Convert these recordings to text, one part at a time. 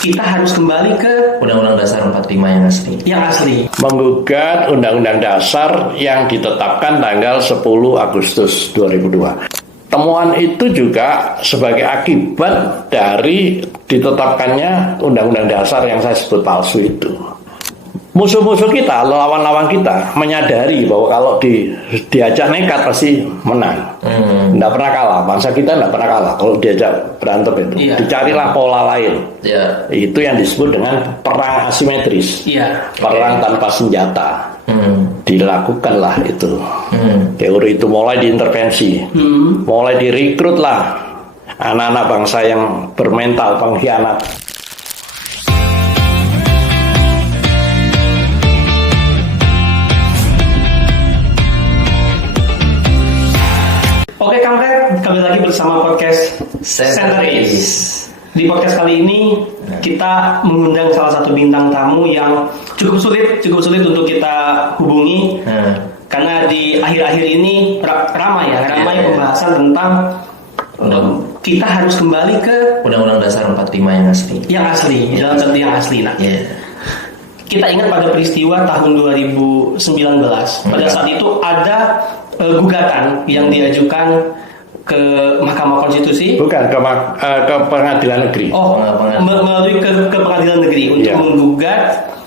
kita harus kembali ke Undang-Undang Dasar 45 yang asli. yang asli. Menggugat Undang-Undang Dasar yang ditetapkan tanggal 10 Agustus 2002. Temuan itu juga sebagai akibat dari ditetapkannya Undang-Undang Dasar yang saya sebut palsu itu. Musuh-musuh kita, lawan-lawan kita menyadari bahwa kalau diajak nekat pasti menang. Tidak pernah kalah, bangsa kita tidak pernah kalah kalau diajak berantem itu. Iya. Dicarilah pola lain. Ya. Itu yang disebut dengan perang asimetris. Iya. Perang tanpa senjata. Dilakukanlah itu. Teori itu mulai diintervensi. Mulai direkrutlah anak-anak bangsa yang bermental pengkhianat. Oke, kampret, kembali lagi bersama podcast Centeris. Di podcast kali ini kita mengundang salah satu bintang tamu yang cukup sulit untuk kita hubungi karena di akhir-akhir ini ramai pembahasan tentang kita harus kembali ke Undang-Undang Dasar 45 yang asli. Yang asli, dalam arti yang asli. Nah, kita ingat pada peristiwa tahun 2019. Pada saat itu ada gugatan yang diajukan ke Mahkamah Konstitusi. Bukan, ke Pengadilan Negeri. Melalui ke Pengadilan Negeri untuk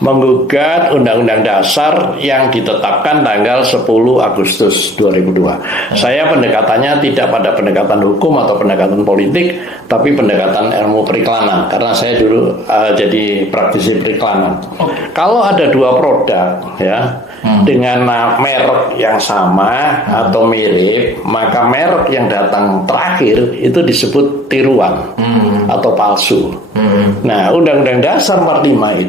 menggugat Undang-Undang Dasar yang ditetapkan tanggal 10 Agustus 2002. Saya pendekatannya tidak pada pendekatan hukum atau pendekatan politik, tapi pendekatan ilmu periklanan, karena saya dulu jadi praktisi periklanan. Kalau ada dua produk dengan merek yang sama atau mirip, maka merek yang datang terakhir itu disebut tiruan atau palsu. Nah, Undang-Undang Dasar 45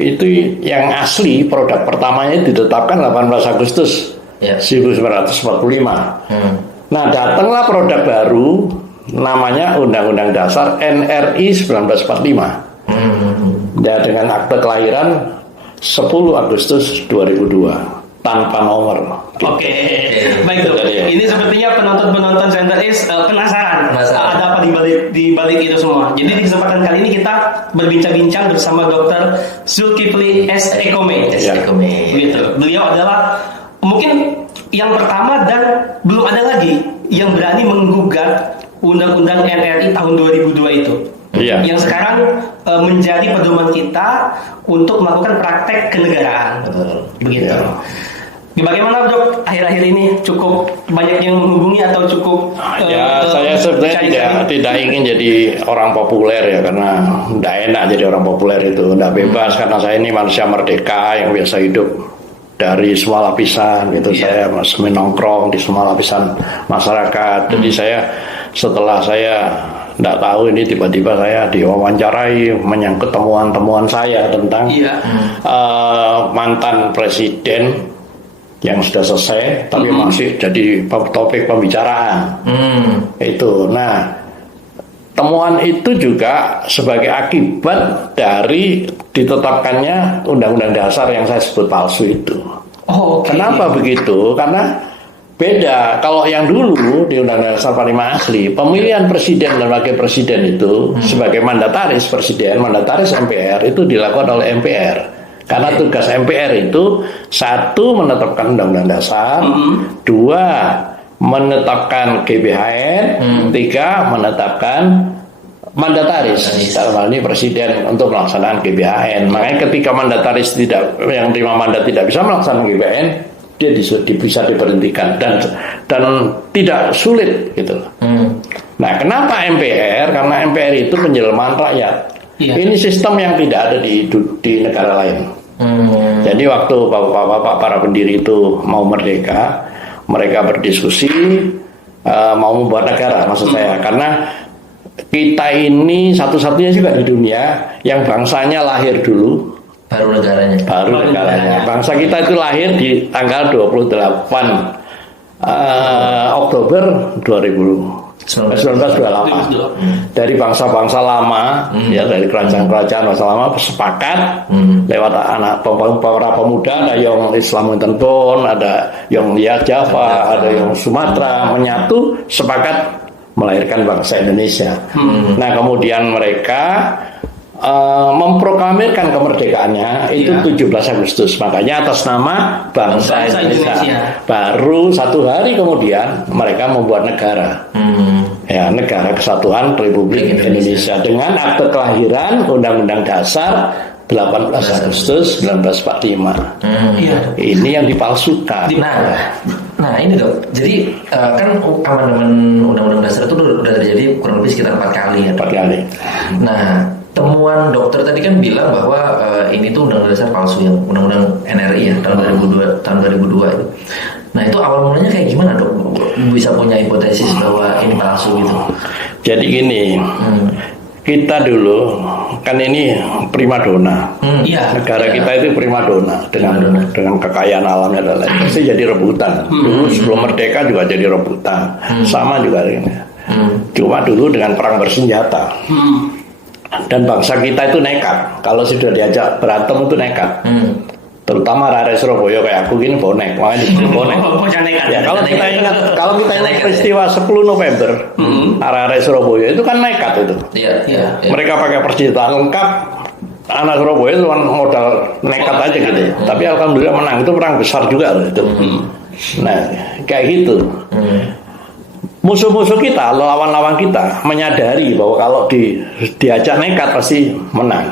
itu yang asli, produk pertamanya ditetapkan 18 Agustus 1945. Nah, datanglah produk baru namanya Undang-Undang Dasar NRI 1945. Ya, dengan akte kelahiran 10 Agustus 2002 tanpa nomor. Oke. Baik, Dok. Ini sepertinya penonton Centeris penasaran ada apa di balik itu semua. Jadi di kesempatan kali ini kita berbincang-bincang bersama Dr. Zulkifli S. Ekome. Gitu. Beliau adalah mungkin yang pertama dan belum ada lagi yang berani menggugat Undang-Undang NRI tahun 2002 itu. Yang sekarang menjadi pedoman kita untuk melakukan praktek kenegaraan. Begitu. Bagaimana, Dok? Akhir-akhir ini cukup banyak yang menghubungi atau cukup? Saya sebenarnya tidak ingin jadi orang populer ya, karena tidak enak jadi orang populer itu, tidak bebas, karena saya ini manusia merdeka yang biasa hidup dari semua lapisan gitu. Saya masih nongkrong di semua lapisan masyarakat. Jadi setelah saya tidak tahu ini tiba-tiba saya diwawancarai menyangkut temuan-temuan saya tentang mantan presiden yang sudah selesai tapi masih jadi topik pembicaraan. Itu. Nah, temuan itu juga sebagai akibat dari ditetapkannya Undang-Undang Dasar yang saya sebut palsu itu. Kenapa begitu? Karena beda. Kalau yang dulu di Undang-Undang Dasar 45 asli, pemilihan presiden dan wakil presiden itu sebagai mandataris presiden, mandataris MPR itu dilakukan oleh MPR. Karena tugas MPR itu satu, menetapkan Undang-Undang Dasar, dua, menetapkan GBHN, tiga, menetapkan mandataris, dalam hal ini presiden untuk melaksanakan GBHN. Makanya ketika mandataris yang terima mandat tidak bisa melaksanakan GBHN, dia bisa diberhentikan dan tidak sulit gitu. Nah, kenapa MPR? Karena MPR itu penjelmaan rakyat. Ini sistem yang tidak ada di negara lain. Jadi waktu bapak-bapak para pendiri itu mau merdeka, mereka berdiskusi mau membuat negara, maksud saya, karena kita ini satu-satunya juga di dunia yang bangsanya lahir dulu, baru negaranya. Bangsa kita itu lahir di tanggal 28 Oktober 1928. Dari bangsa-bangsa lama, dari kerajaan-kerajaan masa lama sepakat lewat anak para pemuda, ada yang Islam Tenton, ada yang Java, ada yang Sumatera, menyatu sepakat melahirkan bangsa Indonesia. Nah, kemudian mereka memproklamirkan kemerdekaannya itu 17 Agustus. Makanya atas nama bangsa Indonesia. Baru 1 hari kemudian mereka membuat negara. Ya, Negara Kesatuan Republik Indonesia dengan akte kelahiran Undang-Undang Dasar 18 Agustus 1945. Ini yang dipalsukan. Nah ini dok, jadi kan amandemen Undang-Undang Dasar itu udah terjadi kurang lebih sekitar 4 kali ya. 4 kali. Nah, temuan dokter tadi kan bilang bahwa ini tuh Undang-Undang Dasar palsu, yang Undang-Undang NRI ya tahun 2002 itu. Nah itu awal mulanya kayak gimana dok? Bisa punya hipotesis bahwa ini palsu gitu? Jadi gini, kita dulu kan ini primadona. Negara kita itu primadona dengan kekayaan alamnya dan lain. Pasti jadi rebutan. Dulu sebelum merdeka juga jadi rebutan. Sama juga ini. Cuma dulu dengan perang bersenjata. Dan bangsa kita itu nekat. Kalau sudah diajak berantem itu nekat. Terutama Rare Surabaya kayak aku gini bonek, makanya disebut bonek. Ya, kalau kita ingat peristiwa 10 November, Rare Surabaya itu kan nekat itu. Mereka pakai persenjataan lengkap. Anak Surabaya itu kan modal nekat aja gitu. Tapi alhamdulillah menang, itu perang besar juga loh itu. Nah, kayak gitu. Musuh-musuh kita, lawan-lawan kita menyadari bahwa kalau diajak nekat pasti menang.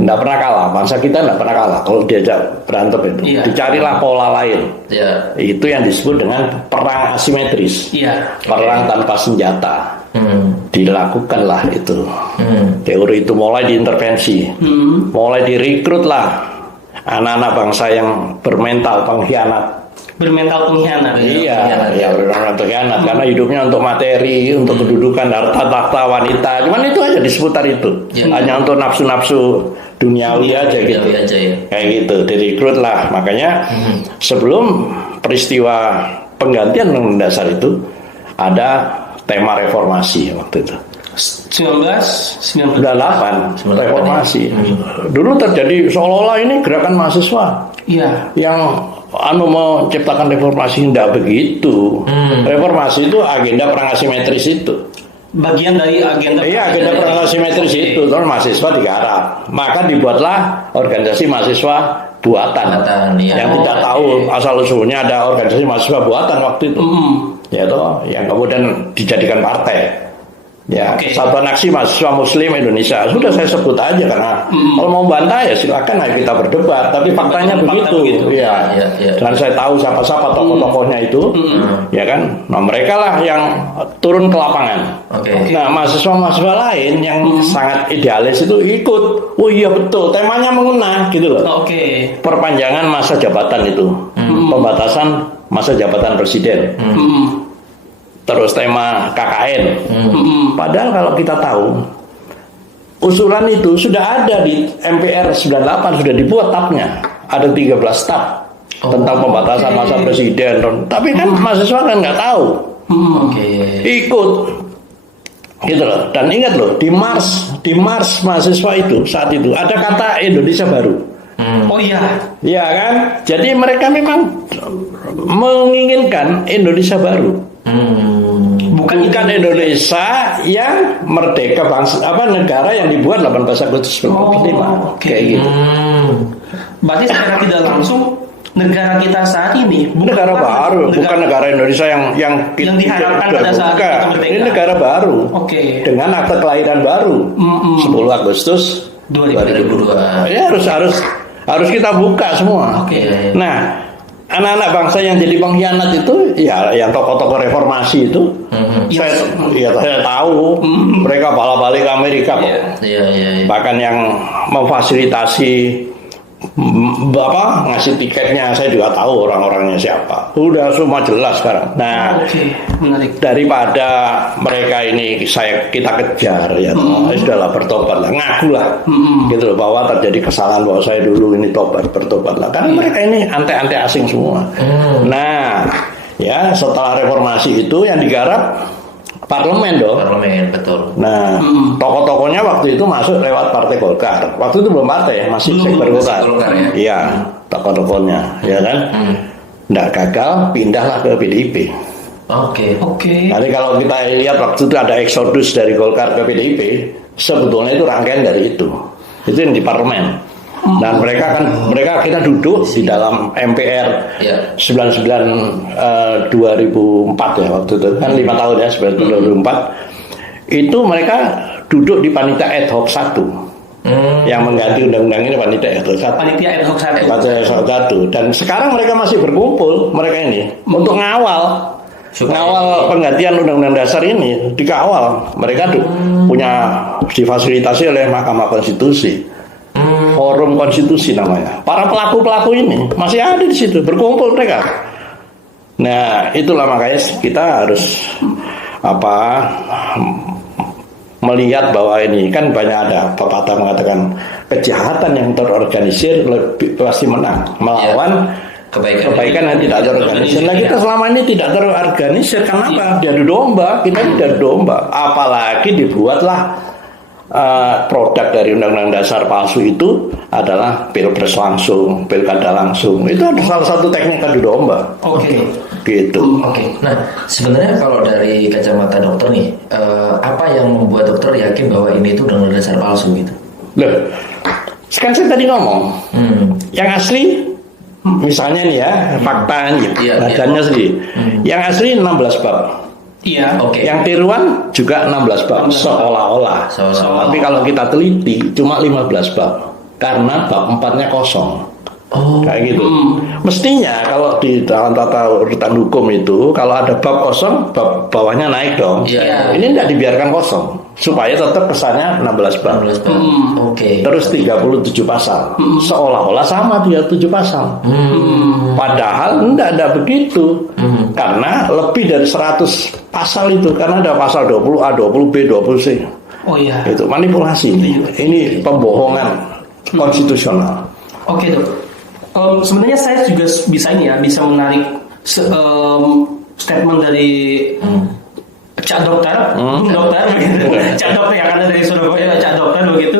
Tidak pernah kalah, bangsa kita tidak pernah kalah kalau diajak berantem itu. Dicarilah pola lain. Itu yang disebut dengan perang asimetris. Perang tanpa senjata. Dilakukanlah itu. Teori itu mulai diintervensi. Mulai direkrutlah anak-anak bangsa yang bermental pengkhianat. Bermental pengkhianat. Iya, bermental pengkhianat karena hidupnya untuk materi, untuk kedudukan, harta tahta, wanita. Cuman itu aja di seputar itu. Hanya untuk nafsu-nafsu duniawi aja gitu. Kayak gitu, direkrut lah. Makanya sebelum peristiwa penggantian Undang-Undang Dasar itu ada tema reformasi waktu itu. 1998 reformasi. Dulu terjadi seolah-olah ini gerakan mahasiswa. Yang menciptakan reformasi, tidak begitu. Reformasi itu agenda perang asimetris itu. Bagian dari agenda. Agenda perang asimetris itu. Terus mahasiswa digarap. Maka dibuatlah organisasi mahasiswa buatan. Yang tidak tahu asal usulnya ada organisasi mahasiswa buatan waktu itu. Ya toh, yang kemudian dijadikan partai. Ya, Satuan Aksi Mahasiswa Muslim Indonesia. Sudah saya sebut aja karena kalau mau bantah ya silakan, ayo kita berdebat. Tapi faktanya begitu. Ya. Dan saya tahu siapa-siapa tokoh-tokohnya itu, ya kan. Nah mereka lah yang turun ke lapangan. Nah mahasiswa-mahasiswa lain yang sangat idealis itu ikut. Oh iya betul, temanya mengena gitu loh. Perpanjangan masa jabatan itu, pembatasan masa jabatan presiden. Terus tema KKN. Padahal kalau kita tahu usulan itu sudah ada di MPR 98, sudah dibuat tabnya. Ada 13 tab tentang pembatasan masa presiden. Tapi kan mahasiswa kan nggak tahu. Ikut. Gitu loh. Dan ingat loh, di Mars mahasiswa itu saat itu ada kata Indonesia baru. Iya kan? Jadi mereka memang menginginkan Indonesia baru. Bukan Indonesia yang merdeka bangsa, negara yang dibuat 18 Agustus 1945. Kayak gitu. Berarti secara tidak langsung negara kita saat ini negara baru, bukan negara Indonesia yang diharapkan pada saat kita merdeka. Ini negara baru. Dengan akte kelahiran baru. 10 Agustus 2002. Ya harus kita buka semua. Nah, anak-anak bangsa yang jadi pengkhianat itu, ya yang tokoh-tokoh reformasi itu, saya tahu mereka balik ke Amerika kok. Bahkan yang memfasilitasi ngasih tiketnya saya juga tahu orang-orangnya siapa. Udah semua jelas sekarang. Nah, daripada mereka ini kita kejar ya, sudahlah bertobatlah, ngaku lah, gitu loh, bahwa terjadi kesalahan, bahwa saya dulu ini bertobatlah. Karena mereka ini ante-ante asing semua. Nah, ya setelah reformasi itu yang digarap parlemen dong. Parlemen, betul. Nah, tokoh-tokohnya waktu itu masuk lewat Partai Golkar. Waktu itu belum partai, masih sekber Golkar. Iya, tokoh-tokohnya, ya kan. Nggak gagal, pindahlah ke PDIP. Jadi kalau kita lihat waktu itu ada eksodus dari Golkar ke PDIP, sebetulnya itu rangkaian dari itu. Itu yang di parlemen. Dan mereka kita duduk di dalam MPR 99 2004 ya waktu itu kan 5 tahun ya 2004. Itu mereka duduk di panitia ad hoc 1. Yang mengganti undang-undang ini panitia ad hoc 1. Panitia ad hoc 1. Panitia ad hoc 1. Dan sekarang mereka masih berkumpul mereka ini untuk ngawal penggantian undang-undang dasar ini, dikawal. Mereka punya difasilitasi oleh Mahkamah Konstitusi. Forum Konstitusi namanya. Para pelaku-pelaku ini masih ada di situ, berkumpul mereka. Nah, itulah makanya kita harus melihat bahwa ini kan banyak ada pepatah mengatakan kejahatan yang terorganisir pasti menang melawan kebaikan yang tidak terorganisir. Nah, kita selama ini tidak terorganisir. Kenapa? Diadu domba. Kita ini diadu domba. Apalagi dibuatlah produk dari undang-undang dasar palsu itu adalah pilpres langsung, pilkada langsung. Itu ada salah satu teknik adu domba. Oke. Gitu. Oke. Nah, sebenarnya kalau dari kacamata dokter nih, apa yang membuat dokter yakin bahwa ini itu undang-undang dasar palsu gitu? Loh, sekarang saya tadi ngomong, yang asli misalnya nih ya, faktanya, badannya sendiri. Yang asli 16 bab. Iya. Oke. Yang tiruan juga 16 bab, seolah-olah. Tapi kalau kita teliti cuma 15 bab. Karena bab 4-nya kosong. Kayak gitu. Mestinya kalau di dalam tata urutan hukum itu, kalau ada bab kosong, bab bawahnya naik dong. Ini tidak dibiarkan kosong, supaya tetap kesannya 16 bab. Oke. Terus 37 pasal. Seolah-olah sama 37 pasal. Padahal tidak ada begitu. Karena lebih dari 100 pasal itu. Karena ada pasal 20A, 20B, 20C. Oh iya. Itu manipulasi. Ini pembohongan konstitusional. Oke, Dok. Sebenarnya saya juga bisa menarik statement dari Cak Dokter, Dokter begitu. Cak Dokter yang ada dari Surabaya, Cak Dokter begitu.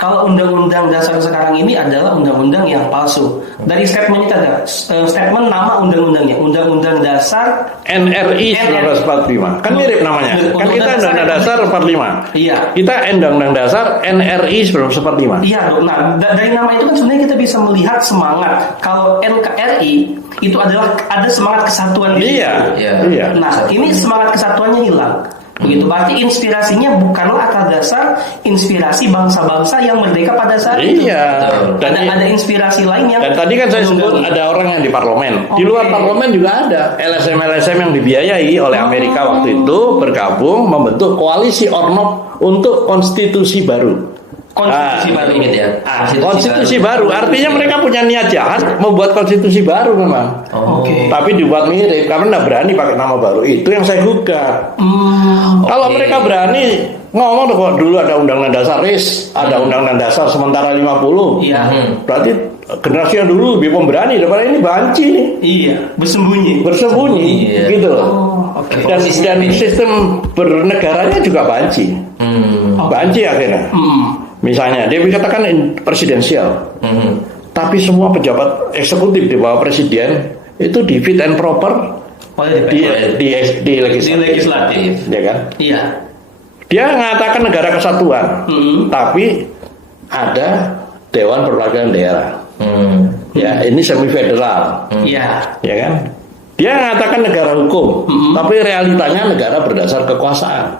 Kalau undang-undang dasar sekarang ini adalah undang-undang yang palsu. Dari statement itu ada statement nama undang-undangnya, Undang-Undang Dasar NRI 1945. Kan mirip namanya. Kan kita Undang-Undang Dasar 45. Iya. Kita Undang-Undang Dasar NRI 1945. Iya, Dok. Nah, dari nama itu kan sebenarnya kita bisa melihat semangat. Kalau NKRI itu adalah ada semangat kesatuan di situ. Iya. Nah, ini semangat kesatuannya hilang. Begitu, berarti inspirasinya bukanlah akal dasar inspirasi bangsa-bangsa yang merdeka pada saat itu. Iya. Dan ada inspirasi lain yang. Dan tadi kan saya sebut ada orang yang di parlemen. Di luar parlemen juga ada LSM yang dibiayai oleh Amerika waktu itu bergabung membentuk koalisi Ornov untuk konstitusi baru. Konstitusi baru artinya mereka punya niat jahat membuat konstitusi baru memang. Tapi dibuat mirip karena tidak berani pakai nama baru. Itu yang saya gugat. Kalau mereka berani ngomong kok dulu ada undang-undang dasar RIS, ada undang-undang dasar sementara 50. Iya. Berarti generasi yang dulu lebih pemberani daripada ini banci nih. Iya, bersembunyi. Gitu. Dan sistem bernegaranya juga banci. Banci akhirnya. Misalnya dia dikatakan presidensial, tapi semua pejabat eksekutif di bawah presiden itu di fit and proper di legislatif, ya kan? Iya. Dia mengatakan negara kesatuan, tapi ada Dewan Perwakilan Daerah. Ya, ini semi federal. Iya. Ya kan? Dia mengatakan negara hukum, tapi realitanya negara berdasar kekuasaan.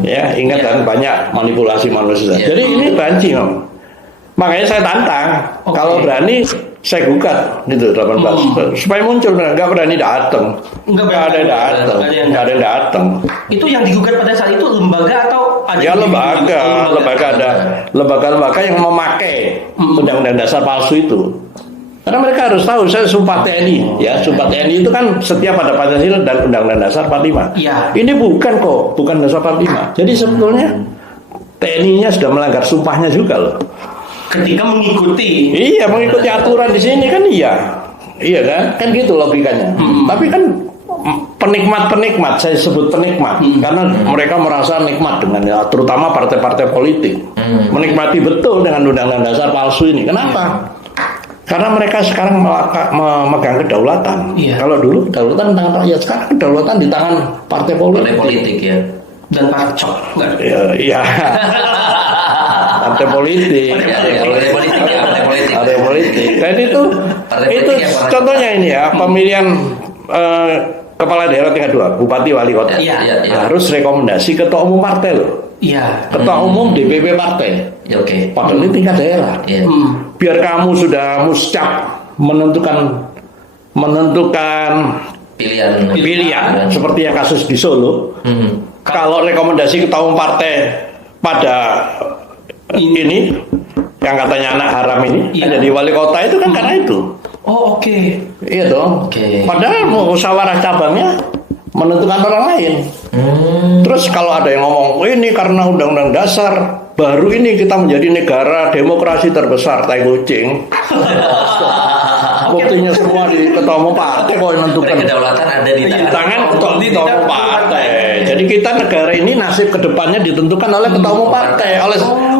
Ya, ingat kan banyak manipulasi manusia. Jadi ini banci, makanya saya tantang. Kalau berani saya gugat gitu 18 supaya muncul, nggak berani datang. Nggak ada yang datang. Itu yang digugat pada saat itu lembaga atau ada? Ya lembaga yang memakai undang-undang dasar palsu itu. Karena mereka harus tahu, saya sumpah TNI, ya sumpah TNI itu kan setiap ada Pancasila dan Undang-Undang Dasar 45. Ya. Ini bukan Dasar 45. Jadi sebetulnya TNI-nya sudah melanggar sumpahnya juga loh. Ketika mengikuti. Iya, mengikuti aturan di sini kan iya kan, kan gitu logikanya. Tapi kan penikmat, saya sebut penikmat, karena mereka merasa nikmat dengan terutama partai-partai politik, menikmati betul dengan Undang-Undang Dasar palsu ini. Kenapa? Karena mereka sekarang memegang kedaulatan. Kalau dulu kedaulatan di tangan rakyat, sekarang kedaulatan di tangan partai politik. Ya. Dan parcok. Iya. partai politik. Partai politik. Dan itu contohnya ini ya, pemilihan kepala daerah tingkat 2, bupati, wali kota. Harus rekomendasi ketua umum partai loh. Iya. Ketua umum DPP partai. Oke. Padahal ini tingkat daerah. Biar kamu sudah muscap menentukan pilihan seperti yang kasus di Solo. Kalau rekomendasi ketua umum partai pada ini yang katanya anak haram ini ada di wali kota itu kan karena itu. Oh, oke. Iya dong. Padahal musyawarah cabangnya menentukan orang lain. Terus kalau ada yang ngomong ini karena undang-undang dasar baru ini kita menjadi negara demokrasi terbesar, tai kucing. Buktinya semua di ketua umum partai kok menentukan. Kedaulatan ada di tangan ketua umum partai. Jadi kita negara ini nasib kedepannya ditentukan oleh ketua umum partai,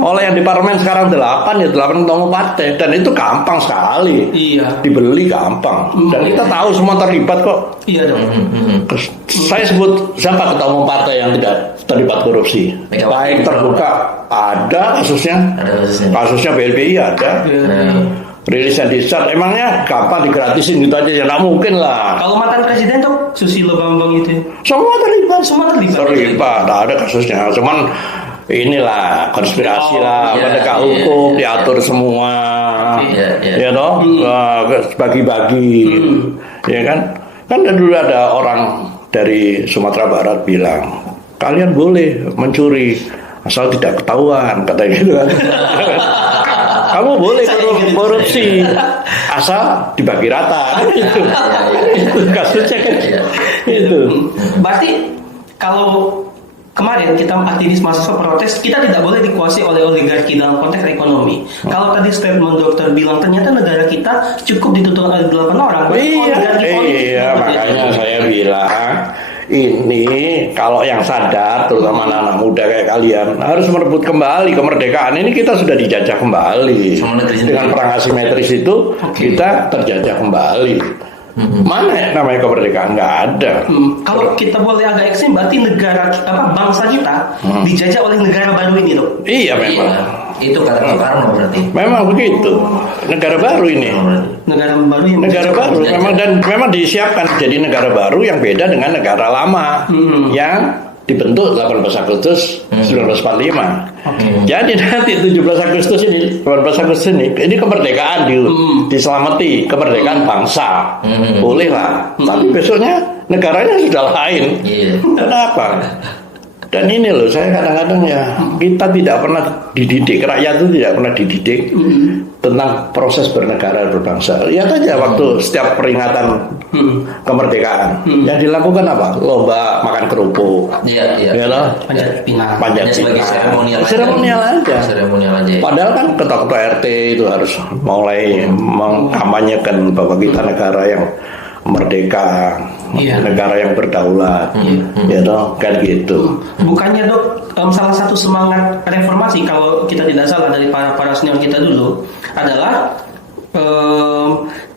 oleh yang di parlemen sekarang 8 ketua umum partai, dan itu gampang sekali. Dibeli gampang. Dan kita tahu semua terlibat kok. Iya dong. Saya sebut siapa ketua umum partai yang tidak terlibat korupsi? Baik terbuka ada kasusnya. Kasusnya BLBI ada. Rilis yang dicat, emangnya gampang digratisin gitu aja, ya nggak mungkin lah. Kalau mantan presiden tuh Susilo Bambang itu semua terlibat, tak ada kasusnya, cuman inilah konspirasi lah, penegak hukum diatur semua, ya toh, bagi-bagi, ya kan dulu ada orang dari Sumatera Barat bilang kalian boleh mencuri asal tidak ketahuan, katanya gitu kan. Kamu boleh korupsi asal dibagi rata. Itu kasusnya kan. Itu. Berarti kalau kemarin kita aktivis mahasiswa protes, kita tidak boleh dikuasai oleh oligarki dalam konteks ekonomi. Kalau tadi statement dokter bilang ternyata negara kita cukup ditutup oleh 8 orang. Iya, makanya saya bilang ini kalau yang sadar, terutama anak-anak muda kayak kalian, harus merebut kembali kemerdekaan. Ini kita sudah dijajah kembali dengan perang asimetris itu. Kita terjajah kembali. Mana ya namanya kemerdekaan? Nggak ada. Kalau kita boleh agak ekstrim, berarti negara bangsa kita dijajah oleh negara baru ini loh. Iya memang. Itu kata Soekarno berarti. Memang begitu. Negara baru ini. Negara baru memang, dan memang disiapkan jadi negara baru yang beda dengan negara lama yang dibentuk 18 Agustus 1945. Jadi nanti 17 Agustus ini, 18 Agustus ini kemerdekaan diselamati, kemerdekaan bangsa. Boleh lah. Tapi besoknya negaranya sudah lain. Kenapa? Dan ini loh, saya kadang-kadang ya, kita tidak pernah dididik, rakyat itu tidak pernah dididik tentang proses bernegara berbangsa. Lihat aja waktu setiap peringatan kemerdekaan, yang dilakukan apa? Lomba makan kerupuk, ya loh, panjat pinang, seremonial aja. Padahal kan ketua-ketua RT itu harus mulai mengkampanyekan bahwa kita negara yang merdeka, negara yang berdaulat, ya toh, kan gitu. Bukannya dok, salah satu semangat reformasi kalau kita tidak salah dari para senior kita dulu adalah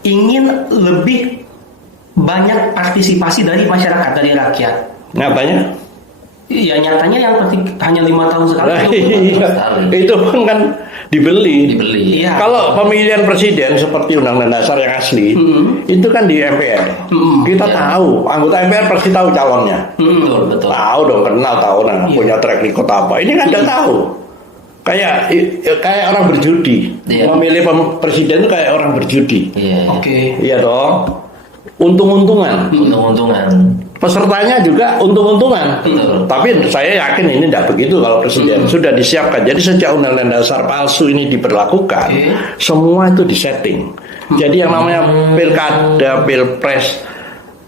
ingin lebih banyak partisipasi dari masyarakat, dari rakyat. Nyatanya? Iya, nyatanya yang penting hanya 5 tahun sekali. Itu pun kan dibeli. Iya. Kalau pemilihan presiden seperti undang-undang dasar yang asli, itu kan di MPR. Kita tahu, anggota MPR pasti tahu calonnya. Betul. Tahu dong, kenal, tahu punya track record apa. Ini kan tidak tahu. Kayak orang berjudi. Memilih presiden itu kayak orang berjudi. Iya dong. Untung-untungan. Pesertanya juga untung-untungan. Tapi saya yakin ini tidak begitu kalau presiden sudah disiapkan. Jadi sejak undang-undang dasar palsu ini diberlakukan, semua itu disetting. Jadi yang namanya pilkada, pilpres,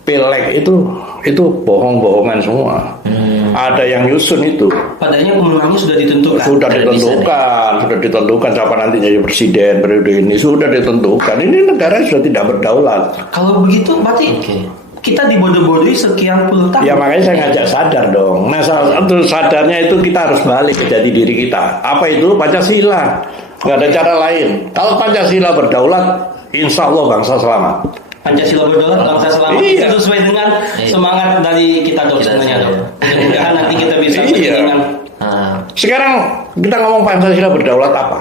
pileg itu bohong-bohongan semua. Ada yang nyusun itu. Padahal pemenangnya sudah ditentukan. Sudah ditentukan siapa nanti jadi presiden periode ini, sudah ditentukan. Ini negara sudah tidak berdaulat. Kalau begitu berarti kita dibodoh-bodohi sekian puluh tahun. Ya makanya saya ngajak sadar dong. Nah salah satu sadarnya itu kita harus balik ke jati diri kita. Apa itu? Pancasila. Nggak ada cara lain. Kalau Pancasila berdaulat, insya Allah bangsa selamat. Pancasila berdaulat, bangsa selamat. Itu sesuai dengan semangat dari kita dok sebenarnya dok. Mudah-mudahan nanti kita bisa dengan Sekarang kita ngomong Pancasila berdaulat apa?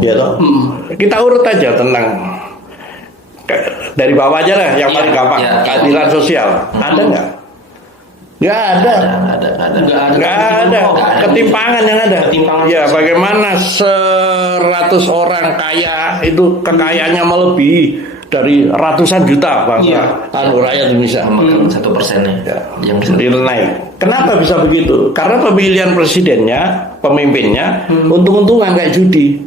Ya toh? Kita urut aja tentang dari bawah aja lah, yang paling gampang. Keadilan sosial. Ada nggak? Nggak ada. Nggak ada. Ketimpangan yang ada. Ya, bagaimana 100 orang kaya itu kekayaannya melebihi dari ratusan juta bangsa rakyat Indonesia. 1%-nya yang bisa naik. Kenapa bisa begitu? Karena pemilihan presidennya, pemimpinnya untung-untungan kayak judi.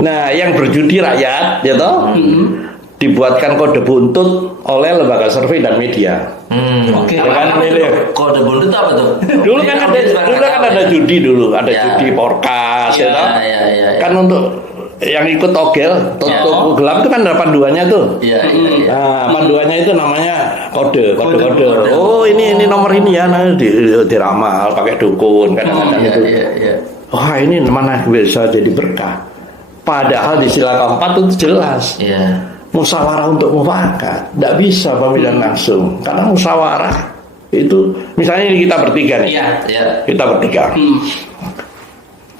Nah, yang berjudi rakyat, ya toh, dibuatkan kode buntut oleh lembaga survei dan media. Oke. Kan kode buntut apa tuh? Dulu kan ada judi dulu, ada judi porkas, ya toh. Kan untuk yang ikut togel, tutup gelap itu kan ada panduannya tuh. Nah, panduannya itu namanya kode. Oh, ini nomor ini ya, nah, diramal pakai dukun kadang-kadang itu. Wah, ini mana bisa jadi berkah. Padahal di sila keempat itu jelas. Musyawarah untuk mufakat, tidak bisa pemilihan langsung karena musyawarah itu, misalnya kita bertiga nih, kita bertiga.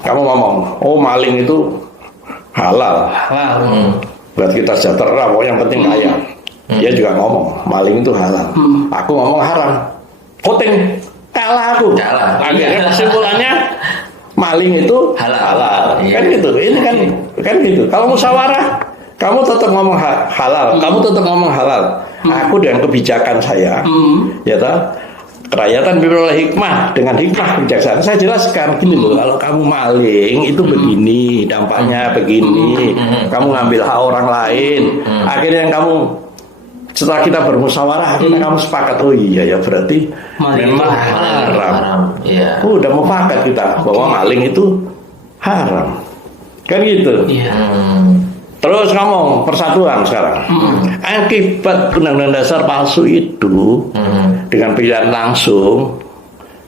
Kamu ngomong, oh maling itu halal. Buat kita sejahtera, mau yang penting kaya. Dia juga ngomong maling itu halal. Aku ngomong haram. Voting kalah aku. Akhirnya kesimpulannya maling itu halal. Kan gitu. Ini kan gitu. Kalau musyawarah, kamu tetap ngomong halal. Kamu tetap ngomong halal. Aku dengan kebijakan saya, ya toh. Kerakyatan diperoleh hikmah, dengan hikmah kebijaksanaan saya jelaskan gini loh, kalau kamu maling itu begini, dampaknya begini, kamu ngambil hak orang lain, akhirnya yang kamu setelah kita bermusyawarah akhirnya kamu sepakat, oh iya ya berarti memang haram. Udah mufakat kita bahwa maling itu haram, kan gitu. Terus ngomong persatuan sekarang. Akibat undang-undang dasar palsu itu dengan pilihan langsung,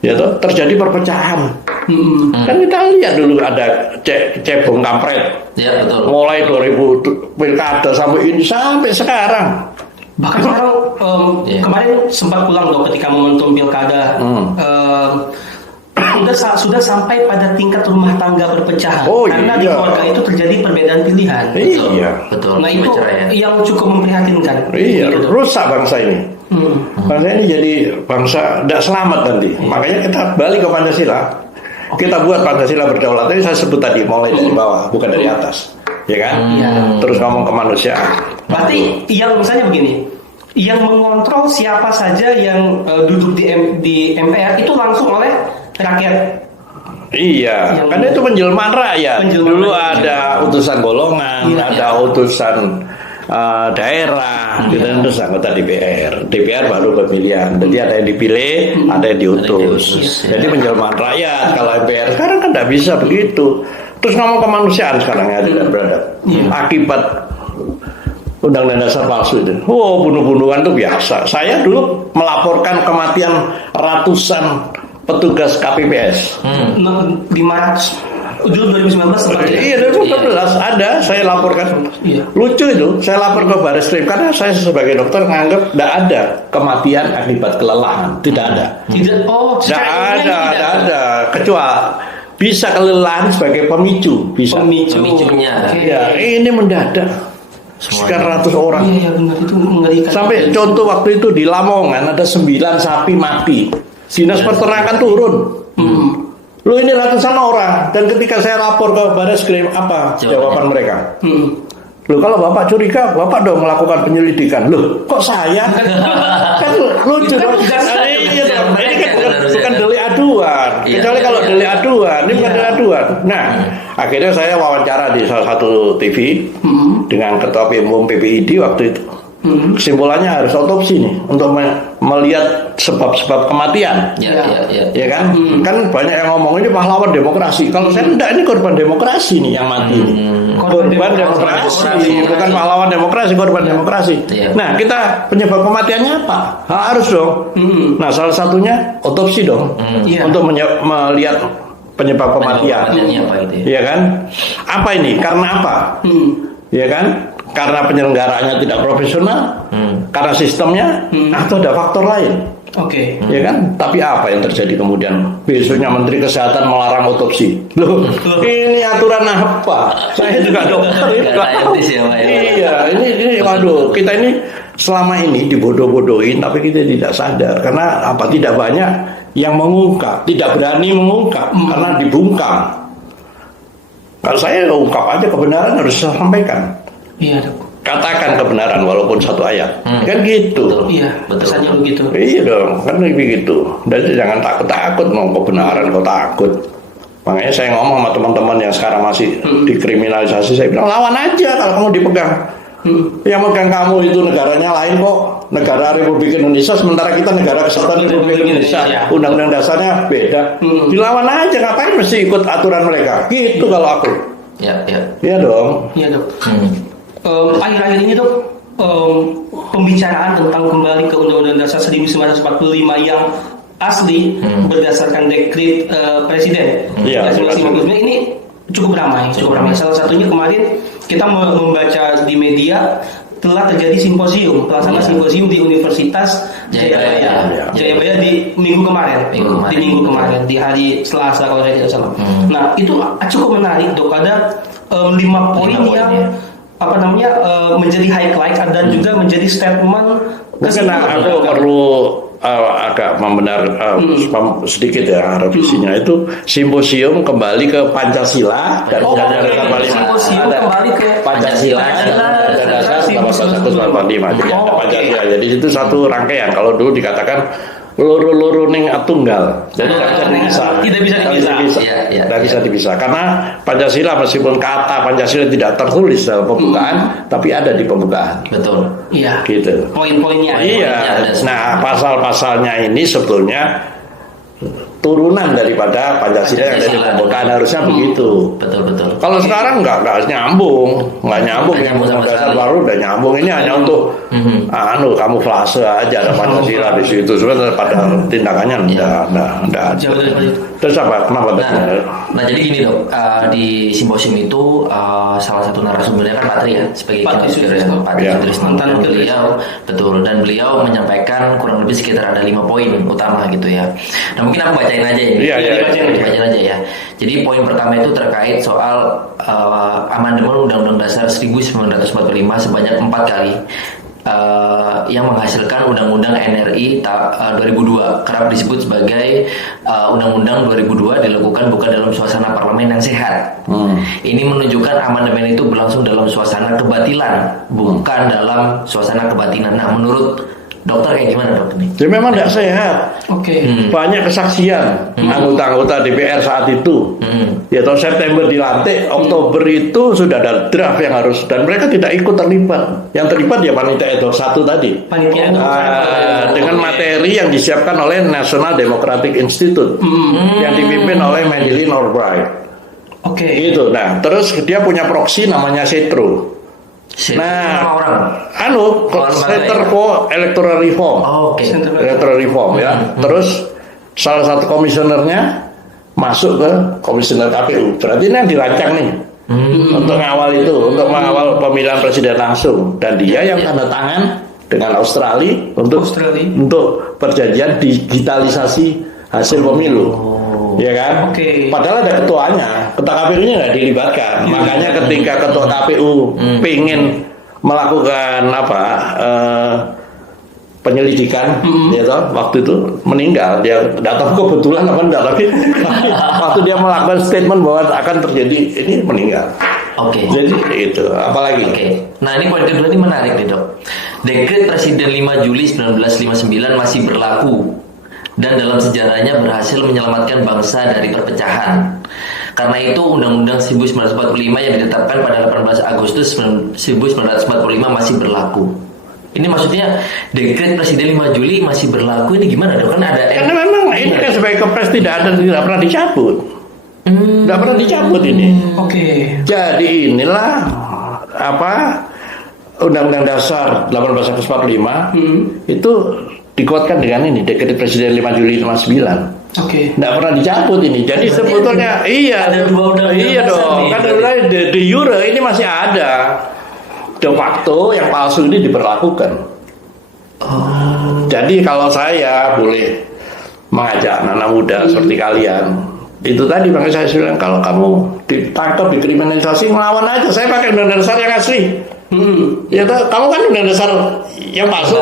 ya toh, terjadi perpecahan. Kan kita lihat dulu ada cebong kampret. Ya, betul. Mulai 2000 pilkada sampai ini sampai sekarang. Bahkan sekarang kemarin sempat pulang dong ketika momentum pilkada. Sudah sampai pada tingkat rumah tangga perpecahan karena di keluarga itu terjadi perbedaan pilihan. Betul. Nah itu yang cukup memprihatinkan. Gitu. Rusak bangsa ini. Bangsa ini jadi bangsa tidak selamat nanti. Makanya kita balik ke Pancasila. Kita buat Pancasila berdaulat. Tadi saya sebut tadi mulai dari bawah, bukan dari atas, ya kan? Terus ngomong kemanusiaan. Berarti yang misalnya begini, yang mengontrol siapa saja yang duduk di MPR itu langsung oleh rakyat. Iya, karena itu penjelmaan rakyat. Dulu ada utusan golongan, ada utusan daerah, kita terus anggota DPR. DPR baru pemilihan. Jadi ada yang dipilih, ada yang diutus. Jadi penjelmaan rakyat. Kalau MPR sekarang kan tidak bisa begitu. Terus ngomong kemanusiaan sekarang ya tidak beradab. Akibat undang-undang dasar palsu itu. Bunuh-bunuhan itu biasa. Saya dulu melaporkan kematian ratusan petugas KPPS. Di Maret dulu 2019 seperti iya 2014 ada saya laporkan. Lucu itu, saya lapor ke Barreskrim karena saya sebagai dokter menganggap tidak ada kematian akibat kelelahan, tidak ada. Tidak ada. Kecuali bisa kelelahan sebagai pemicu, bisa. Pemicunya. Ya, ini mendadak. Sekian ratus orang. Iya benar, itu mengerikan. Sampai contoh waktu itu di Lamongan ada 9 sapi mati. Dinas peternakan turun. Loh ini ratusan orang. Dan ketika saya lapor ke Barreskrim, apa jawaban mereka? Loh kalau Bapak curiga, Bapak dong melakukan penyelidikan. Loh kok saya? Kan lucu dong. Ini kan bukan delik aduan. Kecuali kalau delik aduan, ini bukan delik aduan. Nah, akhirnya saya wawancara di salah satu TV dengan Ketua Umum PPID waktu itu. Kesimpulannya harus otopsi nih untuk melihat sebab-sebab kematian. Ya kan? Kan banyak yang ngomong ini pahlawan demokrasi. Kalau saya enggak, ini korban demokrasi nih yang mati. Korban demokrasi, bukan pahlawan demokrasi, korban demokrasi. Nah, kita penyebab kematiannya apa? Harus dong. Nah, salah satunya otopsi dong. Untuk melihat penyebab kematian. Iya kan? Apa ini? Karena apa? Iya kan? Karena penyelenggaraannya tidak profesional, karena sistemnya, atau ada faktor lain. Oke. Ya kan? Tapi apa yang terjadi kemudian? Besoknya Menteri Kesehatan melarang otopsi. Loh, ini aturan apa? Saya juga dokter. Iya, ini waduh, kita ini selama ini dibodoh-bodohin, tapi kita tidak sadar. Karena apa? Tidak banyak yang mengungkap, tidak berani mengungkap, karena dibungkam. Kalau saya ungkap aja kebenaran harus saya sampaikan. Iya, Dok. Katakan kebenaran walaupun satu ayat. Kan gitu. Iya, pesannya begitu. Iya dong, kan begitu. Dan jangan takut-takut mau kebenaran, kok takut. Makanya saya ngomong sama teman-teman yang sekarang masih dikriminalisasi, saya bilang lawan aja kalau kamu dipegang. Yang megang kamu itu negaranya lain kok. Negara Republik Indonesia, sementara kita negara kesatuan Republik Indonesia. Undang-undang dasarnya beda. Dilawan aja, ngapain mesti ikut aturan mereka? Gitu kalau aku. Iya dong. Iya, Dok. Akhir-akhir ini, Dok, pembicaraan tentang kembali ke Undang-Undang Dasar 1945 yang asli berdasarkan dekret Presiden 1959 ini cukup ramai. Salah satunya kemarin kita membaca di media telah terjadi simposium, pelaksana simposium di Universitas Jayabaya di minggu kemarin, di hari Selasa kalau saya tidak salah. Nah, itu cukup menarik, Dok. Ada 5 poin yang menjadi highlight dan juga menjadi statement. Mungkin aku perlu agak membenar sedikit ya revisinya itu simposium kembali ke Pancasila dan simposium kembali ke Pancasila dan dasar 1945. Jadi ada Pancasila. Jadi itu satu rangkaian. Kalau dulu dikatakan loro-loro ning tunggal. Jadi tidak bisa dipisah. Karena Pancasila meskipun kata Pancasila tidak tertulis dalam pembukaan, tapi ada di pembukaan. Betul. Iya. Gitu. Poin-poinnya. Iya. Nah, pasal-pasalnya ini sebetulnya turunan daripada Pancasila yang ada di pembukaan, harusnya begitu. Betul. Kalau sekarang nggak nyambung yang dasar baru udah nyambung. Ini hanya untuk kamuflase aja ada Pancasila di situ. Sebenarnya pada tindakannya enggak. Terus apa? Kenapa? Nah, jadi gini, Dok, di simposium itu salah satu narasumbernya kan Patri ya, sebagai Patri Sutrisno. Dan beliau menyampaikan kurang lebih sekitar ada 5 poin utama gitu ya. Nah, mungkin aku bacain aja ini. Bacain aja ya. Jadi poin pertama itu terkait soal amandemen Undang-Undang Dasar 1945 sebanyak 4 kali. Yang menghasilkan Undang-Undang NRI 2002, kerap disebut sebagai Undang-Undang 2002 dilakukan bukan dalam suasana parlemen yang sehat. Ini menunjukkan amandemen itu berlangsung dalam suasana kebatilan, bukan dalam suasana kebatinan. Nah, menurut dokter kayak gimana, Dok? Ini? Ya memang tidak sehat. Banyak kesaksian anggota-anggota DPR saat itu. Ya tahun September dilantik, Oktober itu sudah ada draft yang harus, dan mereka tidak ikut terlibat. Yang terlibat ya panitia ad hoc 1 tadi. Dengan materi yang disiapkan oleh National Democratic Institute yang dipimpin oleh Madeleine Albright. Gitu. Nah, terus dia punya proksi namanya Setro. Center for Electoral Reform. Electoral Reform ya. Terus salah satu komisionernya masuk ke komisioner KPU. Berarti ini yang dirancang nih untuk mengawal pemilihan presiden langsung. Dan dia yang tanda tangan dengan Australia untuk perjanjian digitalisasi hasil pemilu. Ya kan? Padahal ada ketuanya, ketua KPU-nya nggak dilibatkan. Makanya ketika ketua KPU pengen melakukan penyelidikan, waktu itu meninggal. Dia tidak tahu kebetulan apa enggak, tapi waktu dia melakukan statement bahwa akan terjadi ini meninggal. Jadi itu, apalagi. Nah, ini poin kedua ini menarik nih, Dok. Dekret Presiden 5 Juli 1959 masih berlaku dan dalam sejarahnya berhasil menyelamatkan bangsa dari perpecahan. Karena itu Undang-Undang 1945 yang ditetapkan pada 18 Agustus 1945 masih berlaku. Ini maksudnya dekret Presiden 5 Juli masih berlaku, ini gimana, Dok? Karena memang ini kan sebagai kepres tidak pernah dicabut. Tidak pernah dicabut ini. Jadi inilah Undang-Undang Dasar 1845 itu dikuatkan dengan ini dekret Presiden 5 Juli 59. Tidak pernah dicabut ini. Jadi sebetulnya ada 2 undang-undang dong. Kan de jure ini masih ada. De facto yang palsu ini diberlakukan. Jadi kalau saya boleh mengajak anak muda seperti kalian, itu tadi makanya saya bilang kalau kamu ditangkap, dikriminalisasi, melawan aja. Saya pakai undang-undang dasar yang asli. Ya kamu kan undang dasar yang palsu,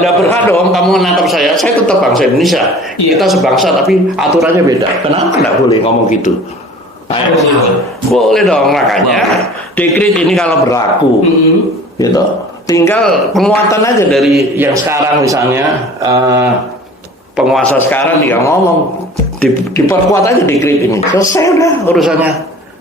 nggak berhak dong kamu menangkap saya. Saya tetap bangsa Indonesia. Kita sebangsa tapi aturannya beda. Kenapa nggak boleh ngomong gitu? Ayo, boleh dong. Makanya dekret ini kalau berlaku, gitu. Tinggal penguatan aja dari yang sekarang misalnya penguasa sekarang nih ngomong diperkuat aja dekret ini. Selesai udah urusannya.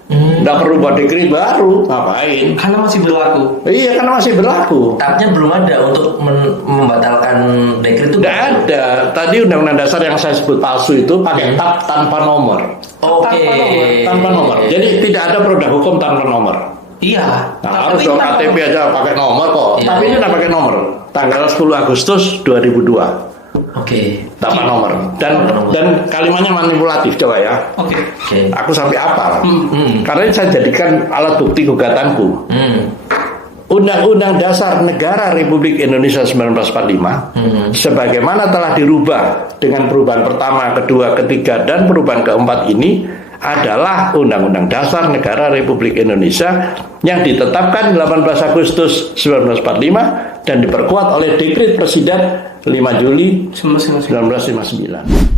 Nggak perlu buat dekret baru, ngapain? Karena masih berlaku. Iya, karena masih berlaku. Tahapnya belum ada untuk membatalkan dekret itu. Nggak ada. Tadi undang-undang dasar yang saya sebut palsu itu pakai tab tanpa nomor. Tanpa nomor. Jadi tidak ada produk hukum tanpa nomor. Iya. Nah, harus dong KTP aja pakai nomor kok. Iya. Tapi ini nggak pakai nomor. Tanggal 10 Agustus 2002. Tanpa nomor. Dan kalimatnya manipulatif, coba ya. Aku sampai apal. Karena ini saya jadikan alat bukti gugatanku. Undang-Undang Dasar Negara Republik Indonesia 1945 sebagaimana telah dirubah dengan perubahan pertama, kedua, ketiga dan perubahan keempat ini adalah Undang-Undang Dasar Negara Republik Indonesia yang ditetapkan 18 Agustus 1945 dan diperkuat oleh Dekret Presiden 5 Juli 1959.